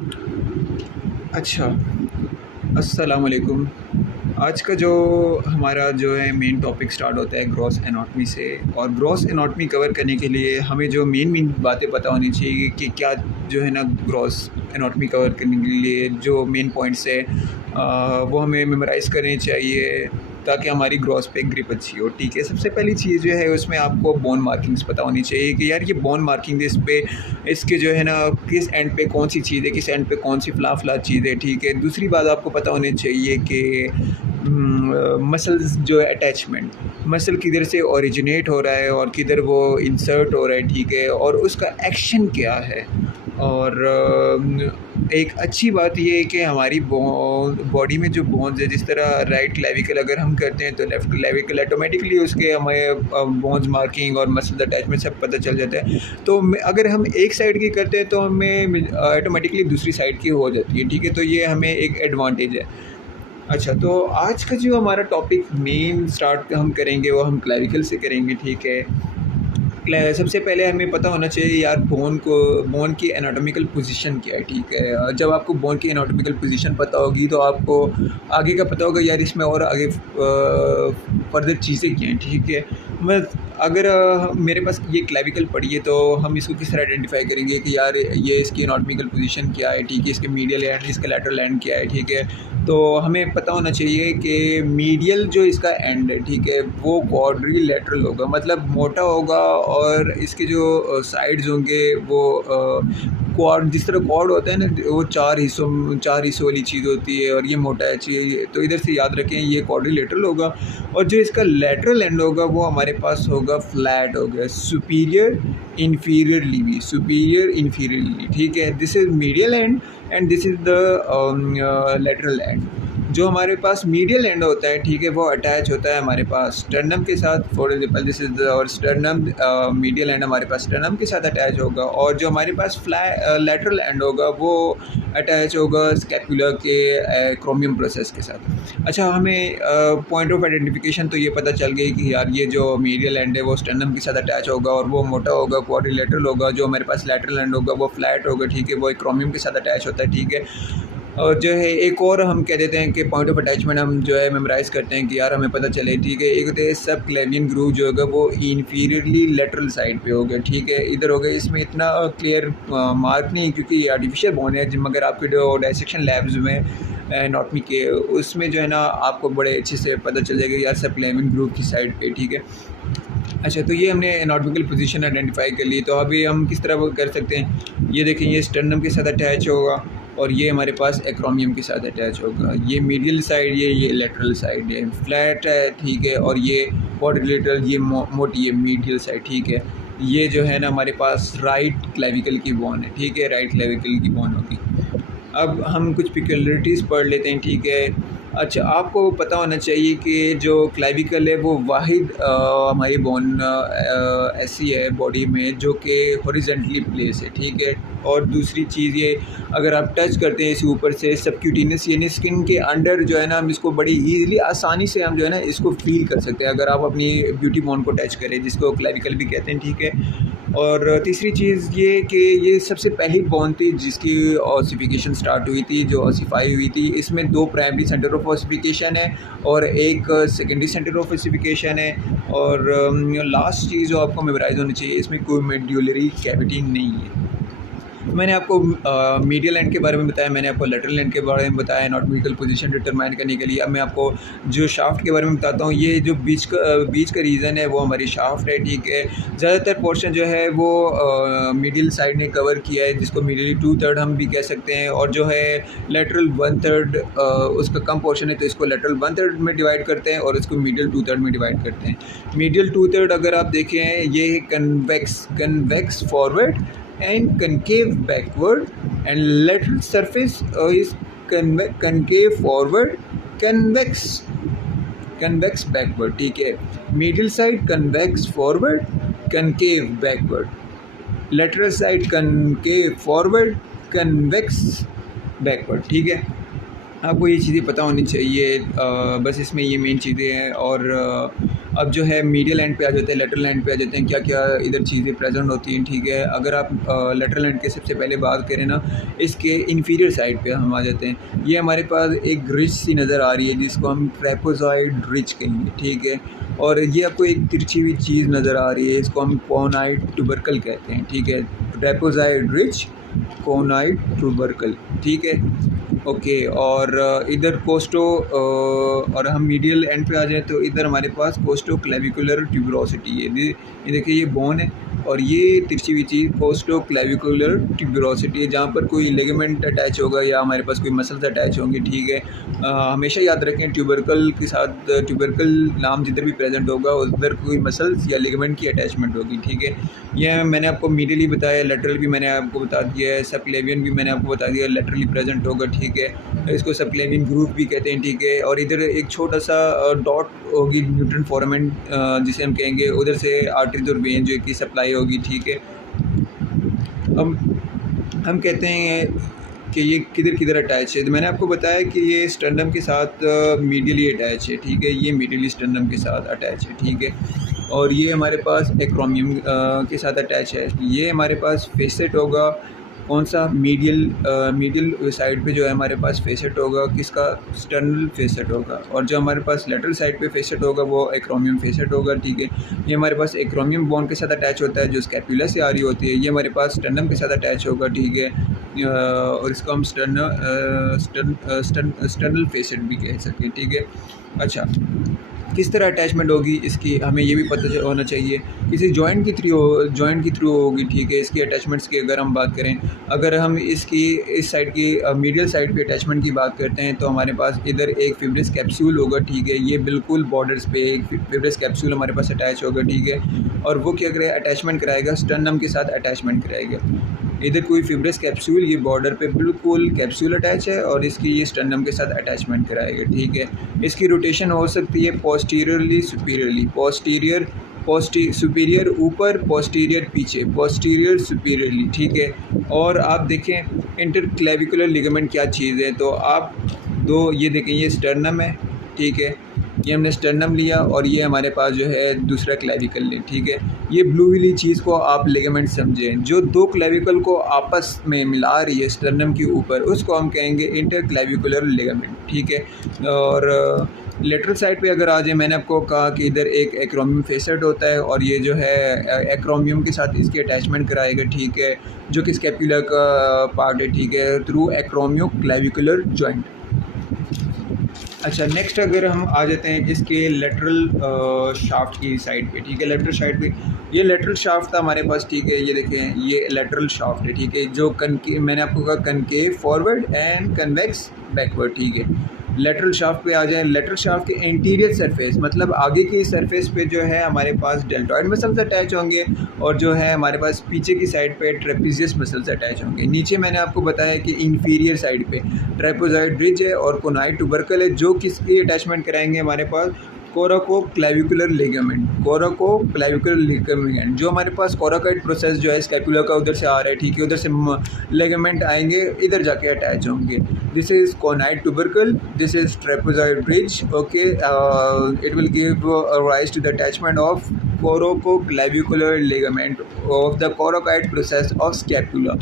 अच्छा, अस्सलाम वालेकुम। आज का जो हमारा जो है मेन टॉपिक स्टार्ट होता है ग्रॉस एनाटॉमी से। और ग्रॉस एनाटॉमी कवर करने के लिए हमें जो मेन बातें पता होनी चाहिए कि क्या जो है ना ग्रॉस एनाटॉमी कवर करने के लिए जो मेन पॉइंट्स है वो हमें मेमोराइज़ करने चाहिए ताकि हमारी ग्रॉस पे ग्रिप अच्छी हो। ठीक है, सबसे पहली चीज़ जो है उसमें आपको बोन मार्किंग्स पता होनी चाहिए कि यार ये बोन मार्किंग इस पे इसके जो है ना किस एंड पे कौन सी चीज़ है, किस एंड पे कौन सी फ़ला चीज़ है। ठीक है, दूसरी बात आपको पता होनी चाहिए कि मसल्स जो है अटैचमेंट, मसल किधर से ओरिजिनेट हो रहा है और किधर वो इंसर्ट हो रहा है। ठीक है, और उसका एक्शन क्या है। और एक अच्छी बात ये है कि हमारी बॉडी में जो बोन्स है, जिस तरह राइट क्लेविकल अगर हम करते हैं तो लेफ़्ट क्लेविकल ऑटोमेटिकली उसके हमें बोन्स मार्किंग और मसल अटैचमेंट सब पता चल जाता है। तो अगर हम एक साइड की करते हैं तो हमें ऑटोमेटिकली दूसरी साइड की हो जाती है। ठीक है, तो ये हमें एक एडवांटेज है। अच्छा, तो आज का जो हमारा टॉपिक मेन स्टार्ट हम करेंगे वो हम क्लेविकल से करेंगे। ठीक है, सबसे पहले हमें पता होना चाहिए यार बोन की एनाटॉमिकल पोजीशन क्या है। ठीक है, जब आपको बोन की एनाटॉमिकल पोजीशन पता होगी तो आपको आगे का पता होगा यार इसमें और आगे फर्दर चीज़ें क्या हैं। ठीक है, मैं अगर मेरे पास ये क्लेविकल पड़ी है तो हम इसको किस तरह आइडेंटिफाई करेंगे कि यार ये इसकी एनाटॉमिकल पोजीशन क्या है। ठीक है, इसके मीडियल एंड इसका लैटरल एंड क्या है। ठीक है, तो हमें पता होना चाहिए कि मीडियल जो इसका एंड है, ठीक है, वो क्वाड्रिलेटरल होगा, मतलब मोटा होगा। और इसके जो साइड्स होंगे वो क्वाड, जिस तरह क्वाड होता है ना, वो चार हिस्सों वाली चीज़ होती है और ये मोटा है चाहिए, तो इधर से याद रखें ये क्वाड्रिलेटरल होगा। और जो इसका लेटरल एंड होगा वो हमारे पास होगा फ्लैट होगा, सुपीरियर इन्फीरियरली। ठीक है, this is medial and and this is the lateral and. जो हमारे पास मीडियल एंड होता है, ठीक है, वो अटैच होता है हमारे पास स्टर्नम के साथ। फॉर एग्जाम्पल दिस इज और स्टर्नम, मीडियल एंड हमारे पास स्टर्नम के साथ अटैच होगा। और जो हमारे पास लेटरल एंड होगा वो अटैच होगा स्कैपुला के क्रोमियम प्रोसेस के साथ। अच्छा, हमें पॉइंट ऑफ आइडेंटिफिकेशन तो ये पता चल गई कि यार ये जो मीडियल एंड है वो स्टर्नम के साथ अटैच होगा और वो मोटा होगा, क्वाड्रिलेटरल होगा। जो हमारे पास लेटरल एंड होगा वो फ्लैट होगा। ठीक है, वो एक क्रोमियम के साथ अटैच होता है। ठीक है, और जो है एक और हम कह देते हैं कि पॉइंट ऑफ अटैचमेंट हम जो है मेमोराइज़ करते हैं कि यार हमें पता चले। ठीक है, एक होता है सब क्लेवियन ग्रूव जो होगा वो इन्फीरियरली लेटरल साइड पे होगा। ठीक है, इधर होगा, इसमें इतना क्लियर मार्क नहीं क्योंकि ये आर्टिफिशियल बोन है। मगर आपके जो डायसेक्शन लैब्स में एनाटॉमी के उसमें जो है ना आपको बड़े अच्छे से पता चल जाएगा यार सब क्लेवियन ग्रूव की साइड पे। ठीक है, अच्छा, तो ये हमने एनाटॉमिकल पोजीशन आइडेंटिफाई कर ली। तो अभी हम किस तरह वो कर सकते हैं, ये देखें, ये स्टर्नम के साथ अटैच होगा और ये हमारे पास एक्रोमियम के साथ अटैच होगा। ये मीडियल साइड, ये लेटरल साइड, ये फ्लैट है। ठीक है, और ये क्वाड्रिलेटरल, ये मोटी, ये मीडियल साइड। ठीक है, ये जो है ना हमारे पास राइट क्लेविकल की बोन है। ठीक है, राइट क्लेविकल की बोन होगी। अब हम कुछ पिक्युलरिटीज़ पढ़ लेते हैं। ठीक है, अच्छा, आपको पता होना चाहिए कि जो क्लेविकल है वो वाहिद हमारी बोन ऐसी है बॉडी में जो कि हॉरिजॉन्टली प्लेस है। ठीक है, और दूसरी चीज़ ये, अगर आप टच करते हैं इसे ऊपर से सबक्यूटेनियस यानी स्किन के अंडर जो है ना, हम इसको बड़ी ईजिली आसानी से हम जो है ना इसको फील कर सकते हैं अगर आप अपनी ब्यूटी बोन को टच करें, जिसको क्लेविकल भी कहते हैं। ठीक है, और तीसरी चीज़ ये कि ये सबसे पहली बोन थी जिसकी ऑसिफिकेशन स्टार्ट हुई थी, जो ऑसिफाई हुई थी। इसमें दो प्राइमरी सेंटर ऑफ ऑसिफिकेशन है और एक सेकेंडरी सेंटर ऑफ ऑसिफिकेशन है। और लास्ट चीज़ जो आपको मेमोराइज होनी चाहिए, इसमें कोई मेड्यूलरी कैविटी नहीं है। मैंने आपको मीडियल एंड के बारे में बताया, मैंने आपको लेटरल एंड के बारे में बताया एनाटॉमिकल पोजीशन डिटरमाइन करने के लिए। अब मैं आपको जो शाफ्ट के बारे में बताता हूँ। ये जो बीच का रीज़न है वो हमारी शाफ्ट है। ठीक है, ज़्यादातर पोर्शन जो है वो मिडिल साइड ने कवर किया है, जिसको मिडिल 2/3 हम भी कह सकते हैं। और जो है लेटरल 1/3 उसका कम पोर्शन है तो इसको लेटरल 1/3 में डिवाइड करते हैं और इसको मीडियल 2/3 में डिवाइड करते हैं। मीडियल 2/3 अगर आप देखें, ये convex forward and concave backward, and lateral surface is concave forward, convex backward. ठीक है, medial side convex forward, concave backward, lateral side concave forward, convex backward. ठीक है, आपको ये चीज़ें पता होनी चाहिए। बस इसमें ये मेन चीज़ें हैं। और अब जो है मीडियल एंड पे आ जाते हैं, लेटरल एंड पे आ जाते हैं, क्या क्या इधर चीज़ें प्रेजेंट होती हैं, ठीक है। अगर आप लेटरल एंड के सबसे पहले बात करें ना, इसके इन्फीरियर साइड पे हम आ जाते हैं। ये हमारे पास एक रिज सी नज़र आ रही है जिसको हम ट्रेपोज़ॉइड रिज कहेंगे, ठीक है। और ये आपको एक तिरछी हुई चीज़ नज़र आ रही है, इसको हम कोनाइड ट्यूबरकल कहते हैं, ठीक है। ट्रेपोज़ॉइड रिज, कोनाइड ट्यूबरकल, ठीक है, ओके। और इधर कोस्टो और हम मीडियल एंड पे आ जाए तो इधर हमारे पास कोस्टो क्लेविकुलर ट्यूबरोसिटी है। ये देखिए, ये बोन है और ये तिरछी हुई चीज़ कोस्टो क्लेविकुलर ट्यूबरोसिटी है, जहाँ पर कोई लिगामेंट अटैच होगा या हमारे पास कोई मसल्स अटैच होंगे, ठीक है। हमेशा याद रखें, ट्यूबरकल के साथ ट्यूबरकल नाम जिधर भी प्रेजेंट होगा उधर कोई मसल्स या लिगामेंट की अटैचमेंट होगी, ठीक है। यह मैंने आपको मीडियली बताया, लेटरल भी मैंने आपको बता दिया है, सबक्लेवियन भी मैंने आपको बता दिया, लेटरली प्रेजेंट होगा, ठीक है। इसको सबक्लेवियन ग्रुप भी कहते हैं, ठीक है। और इधर एक छोटा सा डॉट होगी न्यूट्रन फोरामेन जिसे हम कहेंगे, उधर से आर्टरीज और वेन जो की सप्लाई होगी, ठीक है। हम कहते हैं कि ये किधर किधर अटैच है। तो मैंने आपको बताया कि ये स्टर्नम के साथ मीडियली अटैच है, ठीक है। ये मीडियली स्टर्नम के साथ अटैच है, ठीक है। और ये हमारे पास एक्रोमियम के साथ अटैच है। ये हमारे पास फेसेट होगा, कौन सा, मीडियल साइड पे जो है हमारे पास फेसेट होगा, किसका, स्टर्नल फेसेट होगा। और जो हमारे पास लेटरल साइड पे फेसेट होगा वो एक्रोमियम फेसेट होगा, ठीक है। ये हमारे पास एक्रोमियम बोन के साथ अटैच होता है जो स्कैपुला से आ रही होती है। ये हमारे पास स्टर्नम के साथ अटैच होगा, ठीक है। और इसको हम स्टर्नल फेसेट भी कह सकते हैं, ठीक है। अच्छा, किस तरह अटैचमेंट होगी इसकी, हमें ये भी पता होना चाहिए। किसी जॉइंट के थ्रू होगी, ठीक है। इसकी अटैचमेंट्स की अगर हम बात करें, अगर हम इसकी इस साइड की मीडियल साइड पे अटैचमेंट की बात करते हैं तो हमारे पास इधर एक फिब्रिस कैप्सूल होगा, ठीक है। ये बिल्कुल बॉर्डर्स पे एक फिब्रिस कैप्सूल हमारे पास अटैच होगा, ठीक है। और वो क्या करेगा, अटैचमेंट कराएगा, स्टर्नम के साथ अटैचमेंट कराएगा। इधर कोई फिब्रिस कैप्सूल, ये बॉर्डर पे बिल्कुल कैप्सूल अटैच है और इसकी ये स्टर्नम के साथ अटैचमेंट कराएगा, ठीक है। इसकी रोटेशन हो सकती है पोस्टीरियरली सुपीरियरली, सुपीरियर ऊपर, पोस्टीरियर पीछे, पोस्टीरियर सुपीरियरली, ठीक है। और आप देखें इंटरक्लेविकुलर लिगामेंट क्या चीज़ है, तो आप ये देखें, ये स्टर्नम है, ठीक है। ये हमने स्टर्नम लिया और ये हमारे पास जो है दूसरा क्लेविकल है, ठीक है। ये ब्लू वाली चीज़ को आप लिगामेंट समझें, जो दो क्लेविकल को आपस में मिला रही है स्टर्नम के ऊपर, उसको हम कहेंगे इंटरक्लेविकुलर लिगामेंट, ठीक है। और लेटरल साइड पे अगर आ जाए, मैंने आपको कहा कि इधर एक एक्रोमियम फेसेट होता है और ये जो है एक्रोमियम के साथ इसकी अटैचमेंट कराएगा, ठीक है, जो कि स्कैपुला का पार्ट है, ठीक है, थ्रू एक्रोमियो क्लेविकुलर जॉइंट। अच्छा, नेक्स्ट अगर हम आ जाते हैं इसके लेटरल शाफ्ट की साइड पे, ठीक है। लेटरल साइड पे ये लेटरल शाफ्ट था हमारे पास, ठीक है। ये देखें, ये लेटरल शाफ्ट है, ठीक है, जो मैंने आपको कहा concave forward and convex backward, ठीक है। लेटरल शाफ्ट पे आ जाए, लेटरल शाफ्ट के इंटीरियर सरफेस, मतलब आगे की सरफेस पे जो है हमारे पास डेल्टॉइड मसल्स अटैच होंगे और जो है हमारे पास पीछे की साइड पे ट्रेपेजियस मसल्स अटैच होंगे। नीचे मैंने आपको बताया कि इंफीरियर साइड पे ट्रेपेजॉइड रिज है और कोनाइड ट्यूबरकल है, जो किसकी अटैचमेंट कराएंगे हमारे पास, कोराको क्लेविकुलर लिगामेंट, कोराको क्लेविकुलर लिगामेंट। जो हमारे पास कोराकोइड प्रोसेस जो है स्कैपुला का उधर से आ रहा है, ठीक है, उधर से लिगामेंट आएंगे, इधर जाके अटैच होंगे। This is conoid tubercle, this is trapezoid bridge, okay. It will give rise to the attachment of coracoclavicular ligament of the coracoid process of scapula.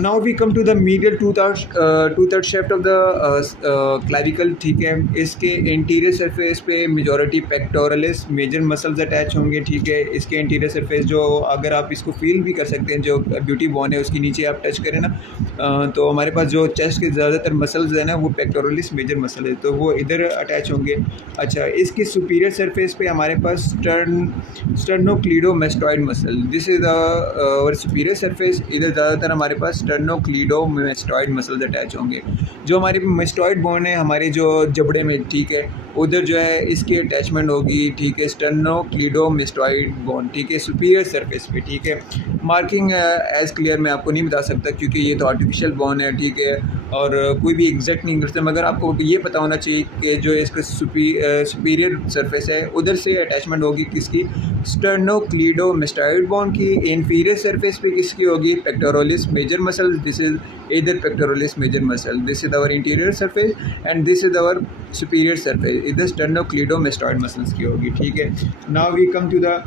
Now we come to the medial two-third shaft of the clavicle, ठीक है। इसके interior surface पे majority pectoralis major muscles attach होंगे, ठीक है। इसके interior surface जो, अगर आप इसको फील भी कर सकते हैं, जो ब्यूटी बोन है उसके नीचे आप टच करें ना, तो हमारे पास जो चेस्ट के ज़्यादातर मसल्स है ना, वो पेक्टोरलिस मेजर मसल है, तो वो इधर अटैच होंगे। अच्छा, इसके सुपीरियर सरफेस पे हमारे पास स्टर्नोक्लीडोमेस्टॉइड मसल, दिस इज और सुपीरियर सरफेस, इधर ज़्यादातर हमारे स्टर्नोक्लीडोमेस्टॉइड मसल्स अटैच होंगे। जो हमारी मेस्टॉइड बोन है हमारे जो जबड़े में, ठीक है, उधर जो है इसकी अटैचमेंट होगी, ठीक है, स्टर्नोक्लीडोमेस्टॉइड बोन, ठीक है, सुपीरियर सरफेस पे, ठीक है। मार्किंग एज क्लियर मैं आपको नहीं बता सकता क्योंकि ये तो आर्टिफिशियल बोन है, ठीक है, और कोई भी एग्जैक्ट नहीं कर सकता, मगर आपको ये पता होना चाहिए कि जो इसका सुपीरियर सरफेस है उधर से अटैचमेंट होगी किसकी, स्टर्नोक्लीडोमेस्टॉइड बोन की। इंफीरियर सरफेस पे किसकी होगी, pectoralis major muscle, this is इधर pectoralis major muscle, this is our interior surface and this is our superior surface, इधर स्टर्नोक्लीडोमास्टोइड मसल्स की होगी, ठीक है। Now we come to the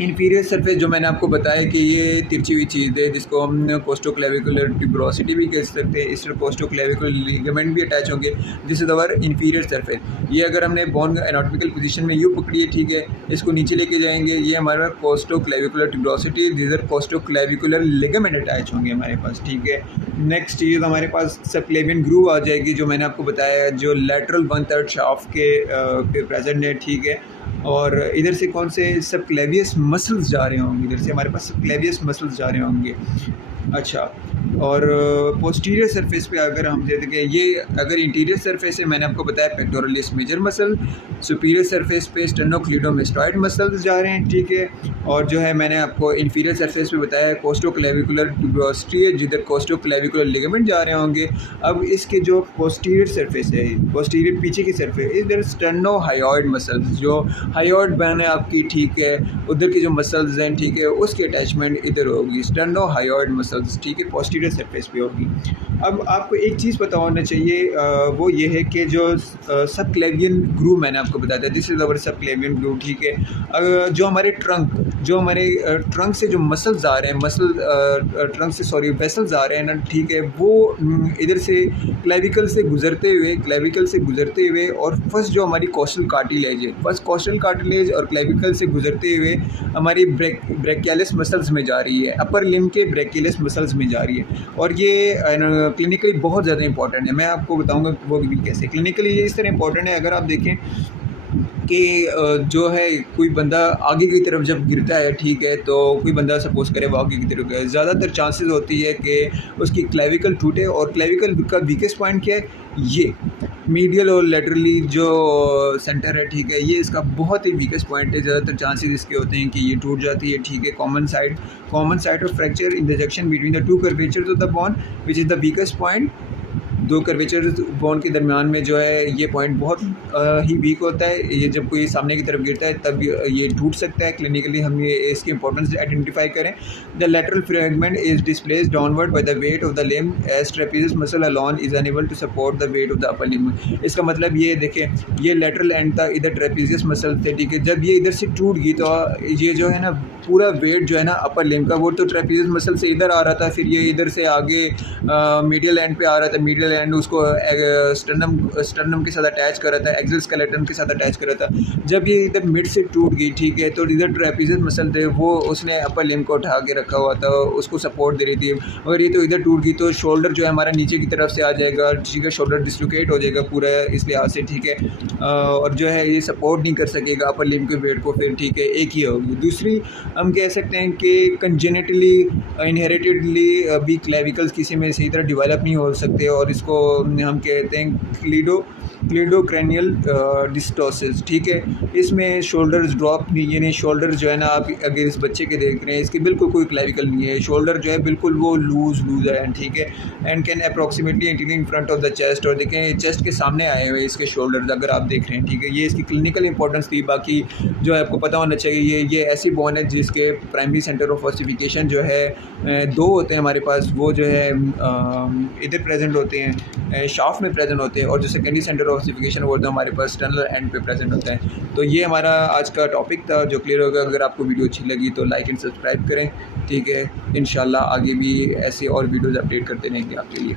inferior surface, जो मैंने आपको बताया कि ये तिरछी हुई चीज़ है जिसको हम कोस्टोक्लेविकुलर ट्यूबरोसिटी भी कह सकते हैं, इस कोस्टोक्लेविकुलर लिगामेंट भी अटैच होंगे, this is our inferior surface. ये अगर हमने बोन एनाटॉमिकल पोजीशन में यूँ पकड़ी है, ठीक है, इसको नीचे लेके जाएंगे, ये हमारा कोस्टोक्लेविकुलर ट्यूबरोसिटी, जिधर कोस्टोक्लेविकुलर लिगामेंट अटैच होंगे हमारे पास, ठीक है। नेक्स्ट चीज़ हमारे पास सबक्लेवियन ग्रूव आ जाएगी, जो मैंने आपको बताया जो लेटरल 1/3 शाफ्ट के प्रेजेंट है, ठीक है। और इधर से कौन से सबक्लेवियस मसल्स जा रहे होंगे, इधर से हमारे पास सबक्लेवियस मसल्स जा रहे होंगे। अच्छा, और पोस्टीरियर सरफेस पे अगर हम देखें, ये अगर इंटीरियर सरफेस है मैंने आपको बताया pectoralis major muscle, superior surface पे स्टेनोक्लीडोमास्टोइड मसल्स जा रहे हैं, ठीक है। और जो है मैंने आपको इन्फीरियर सरफेस पे बताया कोस्टोक्लेविकुलर ट्यूबरोसिटी है, जिधर कोस्टोक्लेविकुलर लिगामेंट जा रहे होंगे। अब इसके जो पोस्टीरियर सरफेस है, पोस्टीरियर पीछे की सरफेस, इधर स्टेनोहायोइड मसल्स, जो हायोइड बन है आपकी, ठीक है, उधर की जो मसल्स हैं, ठीक है, उसकी अटैचमेंट इधर होगी, स्टेनोहायोइड मसल्स, ठीक है, पोस्टीरियर सरफेस पे होगी। अब आपको एक चीज़ पता होना चाहिए, वो ये है कि जो सबक्लेवियन ग्रूव मैंने आपको बताया था, this is our subclavian groove, ठीक है। जो हमारे ट्रंक से जो मसल्स आ रहे हैं, वेसल्स आ रहे हैं ना, ठीक है, वो इधर से क्लेविकल से गुजरते हुए और फर्स्ट जो हमारी कोस्टल कार्टिलेज है, फर्स्ट कोस्टल कार्टिलेज और क्लेविकल से गुजरते हुए हमारी ब्रेकियलिस मसल्स में जा रही है, अपर लिम्ब के ब्रेकियलिस मसल्स में जा रही है। और ये क्लिनिकली बहुत ज़्यादा इंपॉर्टेंट है, मैं आपको बताऊंगा वो भी कैसे। क्लिनिकली ये इस तरह इंपॉर्टेंट है, अगर आप देखें कि जो है कोई बंदा आगे की तरफ जब गिरता है, ठीक है, तो कोई बंदा सपोज करे वो आगे की तरफ गए, ज़्यादातर चांसेस होती है कि उसकी क्लेविकल टूटे। और क्लेविकल का वीकेस्ट पॉइंट क्या है, ये मीडियल और लेटरली जो सेंटर है, ठीक है, ये इसका बहुत ही वीकेस्ट पॉइंट है। ज़्यादातर चांसेस इसके होते हैं कि ये टूट जाती है, ठीक है। Common site of fracture in the junction between the two curvatures of the bone which is the weakest point. दो कर्वेचर बोन के दरमियान में जो है ये पॉइंट बहुत ही वीक होता है, ये जब कोई सामने की तरफ गिरता है तब ये टूट सकता है। क्लिनिकली हम ये इसकी इंपॉर्टेंस आइडेंटिफाई करें। The lateral fragment is displaced downward by the weight of the limb as trapezius muscle alone is unable to support the weight of the upper limb. इसका मतलब ये देखें, ये लैटरल एंड था, इधर ट्रेपेजियस मसल थे, ठीक है, जब ये इधर से टूट गई तो ये जो है ना पूरा वेट जो है ना अपर लिम्ब का, वो तो ट्रेपेजियस मसल से इधर आ रहा था, फिर ये इधर से आगे मीडियल एंड पे आ रहा था, मीडियल एंड उसको स्टर्नम के साथ अटैच कर रहा था, एक्सल स्केलेटन के साथ अटैच कर रहा था। जब ये इधर मिड से टूट गई, ठीक है, तो इधर ट्रेपेजियस मसल थे वो उसने अपर लिम्ब को उठा के रखा हुआ था, उसको सपोर्ट दे रही थी। अगर ये तो इधर टूट गई तो शोल्डर जो है हमारा नीचे की तरफ से आ जाएगा, ठीक है, शोल्डर डिस्लोकेट हो जाएगा पूरा इस लिहाज से, ठीक है, और जो है ये सपोर्ट नहीं कर सकेगा अपर लिम्ब के वेट को फिर, ठीक है, एक ही होगी। दूसरी हम कह सकते हैं कि कंजेनेटली इनहेरिटेडली भी क्लेविकल्स किसी में सही तरह डेवलप नहीं हो सकते, और इसको हम कहते हैं क्लीडोक्रेनियल डिस्टोसिस, ठीक है। इसमें शोल्डर्स ड्रॉप नहीं, यानी शोल्डर जो है ना, आप अगर इस बच्चे के देख रहे हैं, इसके बिल्कुल कोई क्लेविकल नहीं है, शोल्डर जो है बिल्कुल वो लूज है, ठीक है, and can approximately ending in front of the chest, और देखें चेस्ट के सामने आए हुए इसके शोल्डर्स अगर आप देख रहे हैं, ठीक है। ये इसकी क्लिनिकल इंपॉर्टेंस थी। बाकी जो है आपको पता होना चाहिए, ये ऐसी बोन है जिसके प्राइमरी सेंटर ऑफ ऑसिफिकेशन जो है दो होते हैं हमारे पास, वो जो है इधर प्रेजेंट होते हैं, शाफ्ट में प्रेजेंट होते हैं, और जो सेकेंडरी सेंटर ऑफ ऑसिफिकेशन वो तो हमारे पास टनल एंड पे प्रेजेंट होता है। तो ये हमारा आज का टॉपिक था जो क्लियर होगा। अगर आपको वीडियो अच्छी लगी तो लाइक एंड सब्सक्राइब करें, ठीक है। इंशाल्लाह आगे भी ऐसे और वीडियोज़ अपडेट करते रहेंगे आपके लिए।